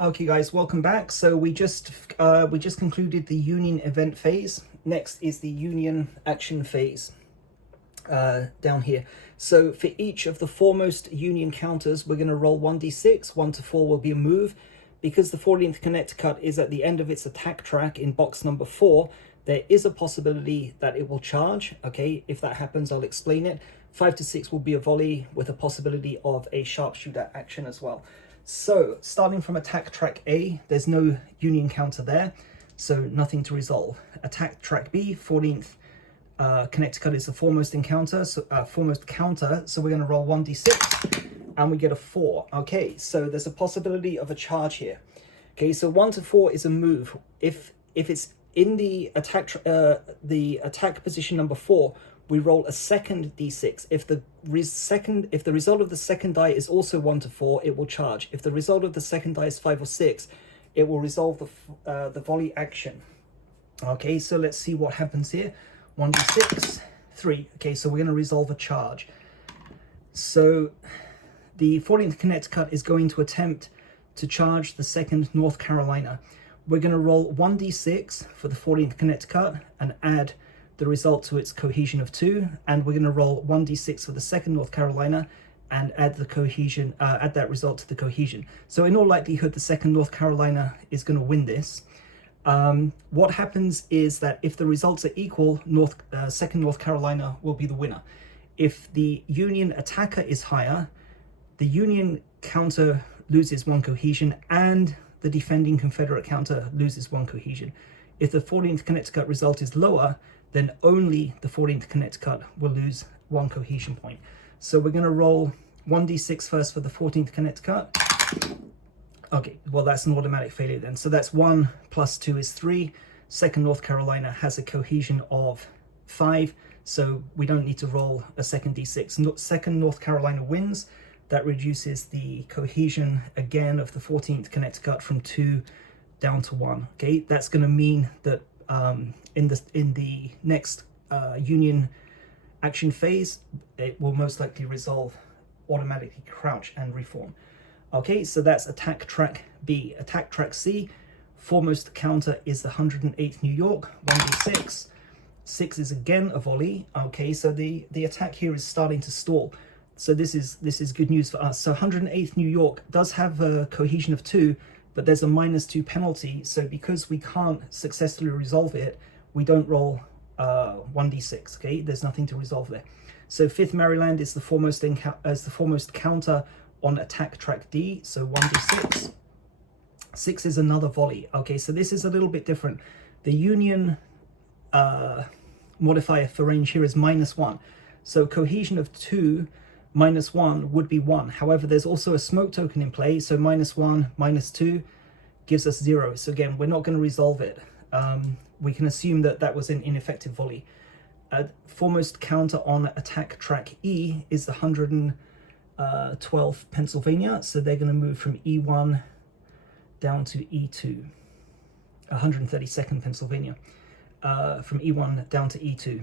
Okay guys, welcome back. So we just concluded the Union event phase. Next is the Union action phase down here. So for each of the foremost Union counters, we're going to roll 1d6. 1 to 4 will be a move. Because the 14th Connecticut is at the end of its attack track in box number 4, there is a possibility that it will charge. Okay, if that happens, I'll explain it. 5 to 6 will be a volley with a possibility of a sharpshooter action as well. So starting from attack track A, there's no Union counter there, so nothing to resolve. Attack track B, 14th Connecticut is the foremost counter, so we're going to roll 1d6 and we get a 4. Okay, so there's a possibility of a charge here. Okay, so 1 to 4 is a move. If it's in the attack position number 4, we roll a second d6. If the result of the second die is also 1 to 4, it will charge. If the result of the second die is 5 or 6, it will resolve the volley action. Okay, so let's see what happens here. 1d6, 3. Okay, so we're going to resolve a charge. So the 14th Connecticut is going to attempt to charge the 2nd North Carolina. We're going to roll 1d6 for the 14th Connecticut and add the result to its cohesion of 2, and we're going to roll 1d6 for the 2nd North Carolina and add the cohesion, add that result to the cohesion. So in all likelihood, the 2nd North Carolina is going to win this. What happens is that if the results are equal, 2nd North Carolina will be the winner. If the Union attacker is higher, the Union counter loses 1 cohesion and the defending Confederate counter loses 1 cohesion. If the 14th Connecticut result is lower, then only the 14th Connecticut will lose 1 cohesion point. So we're going to roll 1d6 first for the 14th Connecticut. Okay, well, that's an automatic failure then. So that's 1 plus 2 is 3. 2nd North Carolina has a cohesion of 5, so we don't need to roll a second d6. 2nd North Carolina wins. That reduces the cohesion again of the 14th Connecticut from 2 down to 1. Okay, that's going to mean that in the next Union action phase, it will most likely resolve, automatically crouch and reform. Okay, so that's attack track B. Attack track C, foremost counter is the 108th New York, 1d6. 6 is again a volley. Okay, so the attack here is starting to stall. So this is good news for us. So 108th New York does have a cohesion of 2, but there's a -2 penalty. So because we can't successfully resolve it, we don't roll 1d6. Okay, there's nothing to resolve there. So 5th Maryland is the foremost counter on attack track D. So 1d6. 6 is another volley. Okay, so this is a little bit different. The Union modifier for range here is -1. So cohesion of 2 -1 would be 1. However, there's also a smoke token in play, so -1 -2 gives us 0. So again, we're not going to resolve it. We can assume that that was an ineffective volley. Foremost counter on attack track E is the 112th Pennsylvania, so they're going to move from E1 down to E2. 132nd Pennsylvania, from E1 down to E2.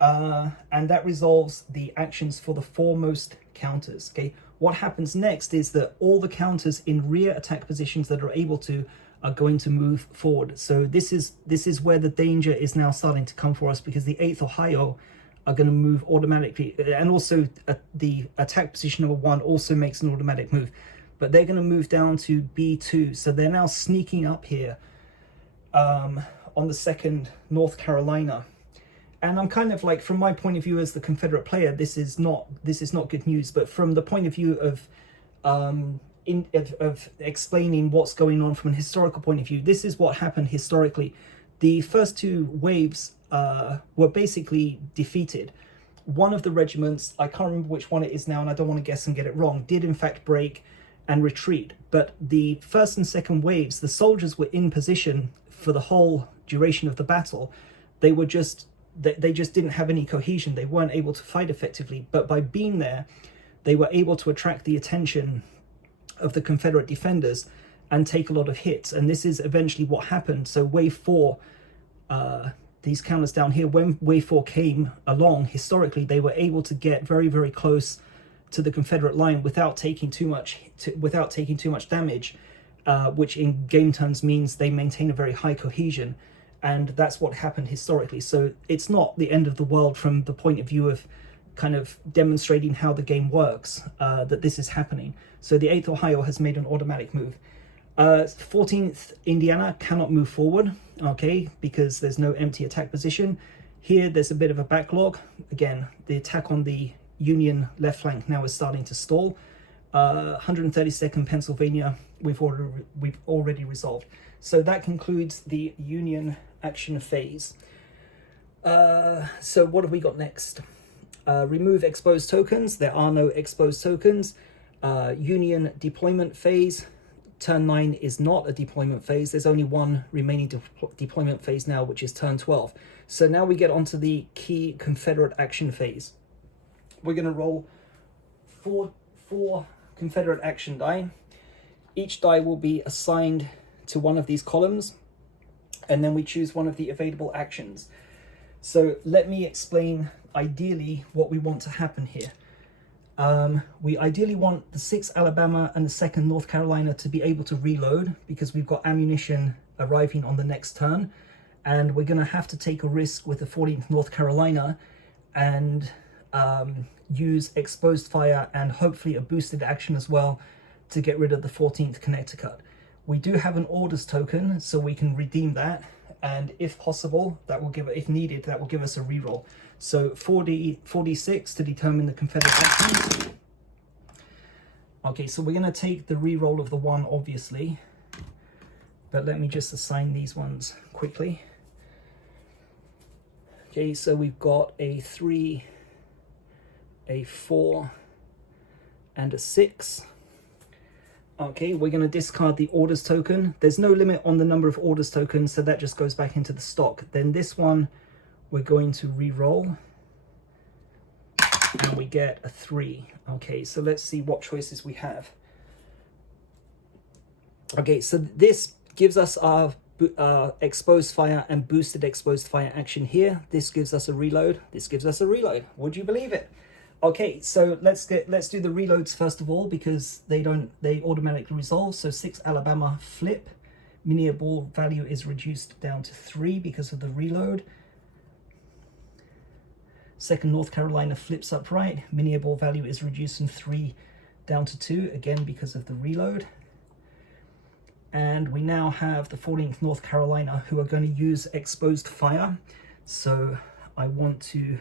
And that resolves the actions for the foremost counters. Okay, what happens next is that all the counters in rear attack positions that are able to are going to move forward. So this is where the danger is now starting to come for us, because the 8th Ohio are going to move automatically, and also the attack position number 1 also makes an automatic move, but they're going to move down to B2. So they're now sneaking up here on the 2nd North Carolina. And I'm kind of like, from my point of view as the Confederate player, this is not good news. But from the point of view of explaining what's going on from a historical point of view, this is what happened historically. The first 2 waves were basically defeated. One of the regiments, I can't remember which one it is now, and I don't want to guess and get it wrong, did in fact break and retreat. But the first and second waves, the soldiers were in position for the whole duration of the battle. They just didn't have any cohesion. They weren't able to fight effectively, but by being there, they were able to attract the attention of the Confederate defenders and take a lot of hits. And this is eventually what happened. So wave 4, these counters down here, when wave 4 came along, historically, they were able to get very, very close to the Confederate line without taking too much damage, which in game terms means they maintain a very high cohesion, and that's what happened historically. So it's not the end of the world from the point of view of kind of demonstrating how the game works, that this is happening. So the 8th Ohio has made an automatic move. 14th Indiana cannot move forward, okay, because there's no empty attack position. Here there's a bit of a backlog. Again, the attack on the Union left flank now is starting to stall. 132nd Pennsylvania we've already resolved. So that concludes the Union action phase. So what have we got next? Remove exposed tokens. There are no exposed tokens. Union deployment phase. Turn 9 is not a deployment phase. There's only one remaining deployment phase now, which is turn 12. So now we get onto the key Confederate action phase. We're going to roll four Confederate action die. Each die will be assigned to one of these columns, and then we choose one of the available actions. So let me explain ideally what we want to happen here. We ideally want the 6th Alabama and the 2nd North Carolina to be able to reload, because we've got ammunition arriving on the next turn, and we're going to have to take a risk with the 14th North Carolina and use exposed fire and hopefully a boosted action as well to get rid of the 14th Connecticut. We do have an orders token, so we can redeem that, and if possible, that will give, if needed, that will give us a reroll. So 4d6 to determine the Confederate action. Okay, so we're going to take the reroll of the 1, obviously, but let me just assign these ones quickly. Okay, so we've got a 3, a 4, and a 6. Okay, we're going to discard the orders token. There's no limit on the number of orders tokens, so that just goes back into the stock. Then this one we're going to re-roll, and we get a 3. Okay, so let's see what choices we have. Okay, so this gives us our exposed fire and boosted exposed fire action here. This gives us a reload. This gives us a reload. Would you believe it? Okay, so let's do the reloads first of all, because they automatically resolve. So 6 Alabama flip, mini ball value is reduced down to 3 because of the reload. 2nd North Carolina flips upright, mini ball value is reduced from 3 down to 2, again because of the reload. And we now have the 14th North Carolina, who are going to use exposed fire. So I want to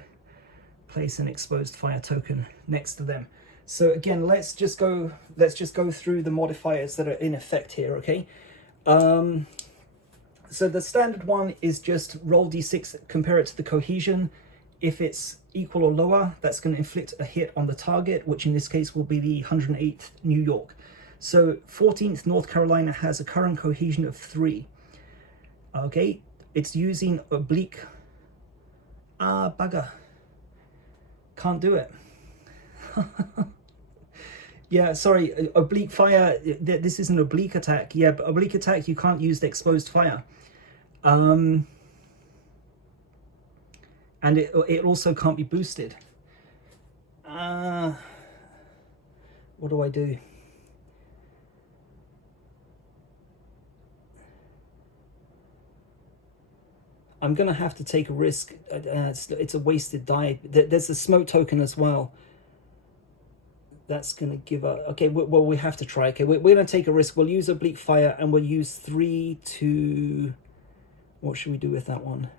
place an exposed fire token next to them. So again, let's just go through the modifiers that are in effect here, okay? So the standard one is just roll d6, compare it to the cohesion. If it's equal or lower, that's going to inflict a hit on the target, which in this case will be the 108th New York. So 14th North Carolina has a current cohesion of 3. Okay, it's using oblique. Bugger. Can't do it. Yeah, sorry, oblique fire, this is an oblique attack. Yeah, but oblique attack, you can't use the exposed fire. And it also can't be boosted. What do I do? I'm going to have to take a risk. It's a wasted die. There's a smoke token as well. That's going to give us... Okay, well, we have to try. Okay, we're going to take a risk. We'll use oblique fire, and we'll use 3 to... What should we do with that one?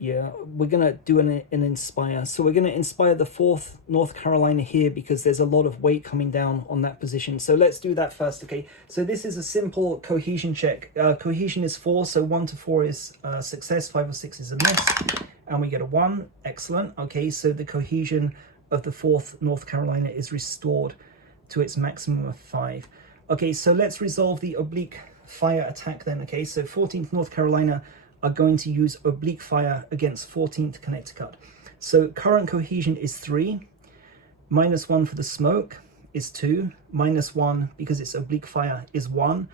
Yeah, we're going to do an inspire. So we're going to inspire the 4th North Carolina here, because there's a lot of weight coming down on that position. So let's do that first, okay? So this is a simple cohesion check. Cohesion is 4, so 1 to 4 is success, 5 or 6 is a miss. And we get a 1. Excellent. Okay, so the cohesion of the 4th North Carolina is restored to its maximum of 5. Okay, so let's resolve the oblique fire attack then, okay? So 14th North Carolina are going to use oblique fire against 14th Connecticut. So current cohesion is 3, -1 for the smoke is 2, -1 because it's oblique fire is 1,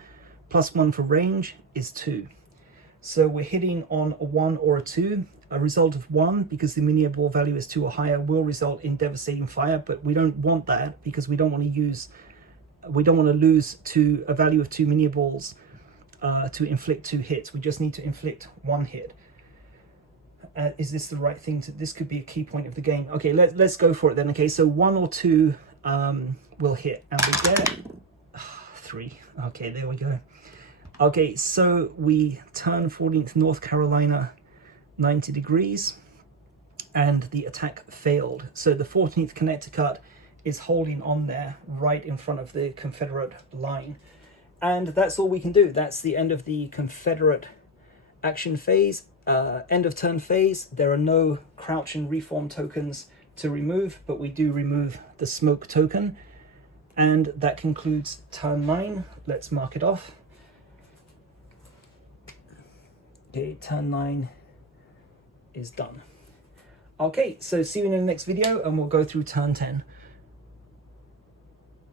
+1 for range is 2. So we're hitting on a 1 or a 2. A result of 1, because the mini ball value is 2 or higher, will result in devastating fire, but we don't want that because we don't want to lose to a value of 2 mini balls to inflict 2 hits. We just need to inflict 1 hit. Is this the right thing this could be a key point of the game. Okay, let's go for it then. Okay, so 1 or 2 will hit, and we get 3. Okay, there we go. Okay, so we turn 14th North Carolina 90 degrees, and the attack failed. So the 14th Connecticut is holding on there right in front of the Confederate line. And that's all we can do. That's the end of the Confederate action phase. End of turn phase. There are no crouch and reform tokens to remove, but we do remove the smoke token. And that concludes turn 9. Let's mark it off. Okay, turn 9 is done. Okay, so see you in the next video, and we'll go through turn 10.